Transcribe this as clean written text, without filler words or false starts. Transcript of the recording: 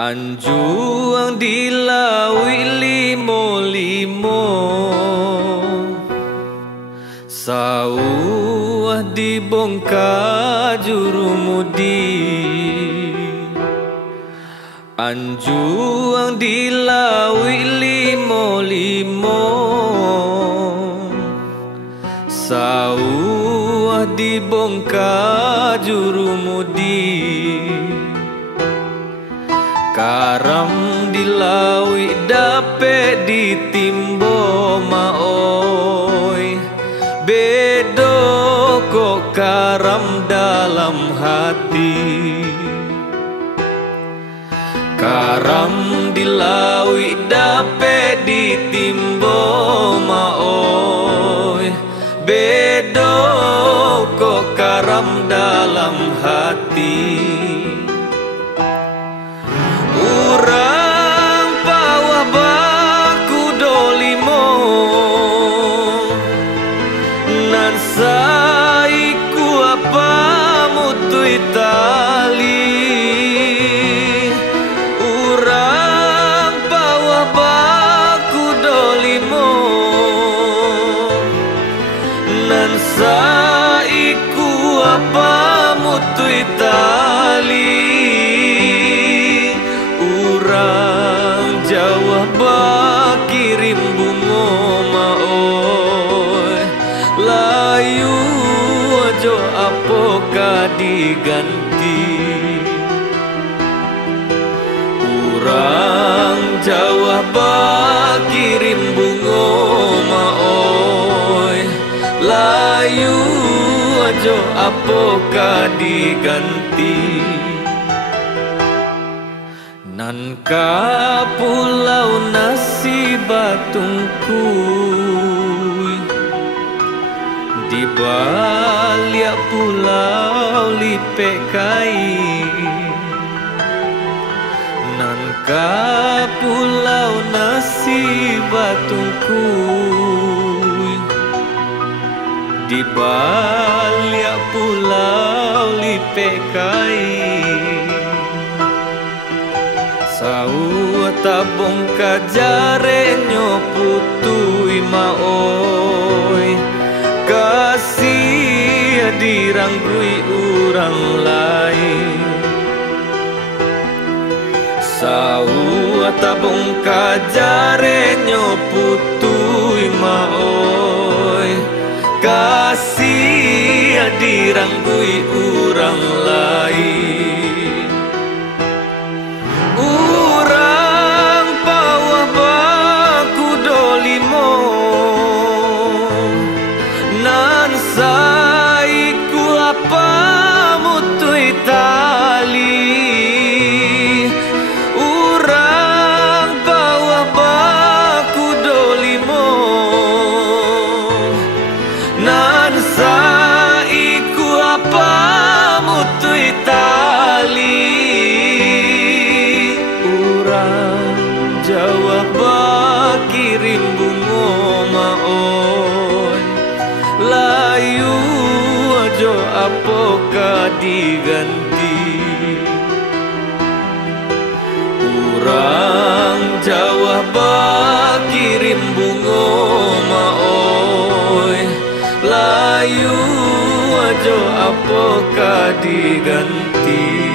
Anjuang dilawi limo-limo, sawah dibongkar jurumudi. Anjuang dilawi limo-limo, sawah dibongkar jurumudi. Karam dilawi dape ditimbo maoi, bedo kok karam dalam hati. Karam dilawi dape ditimbo maoi, bedo kok karam dalam hati. Urang pawah baku dolimo, nan saiku apa mutui tali. Urang pawah baku dolimo, nan saiku apa mutui tali. Jawa bakirim bungo maoi, layu ojo apoka diganti. Urang Jawa bakirim bungo maoi, layu ojo apoka diganti. Nan ka pulau nasi batungkui, di balik pulau lipe kai. Nan ka pulau nasi batungkui, di balik pulau lipe kai. Sau tabung kajare nyoputui maoi, kasih diranggui urang lain. Sau tabung kajare nyoputui maoi, kasih diranggui urang lain. Jawa bakirim bungo maoi, layu ojo apoka diganti. Urang Jawa bakirim bungo maoi, layu ojo apoka diganti.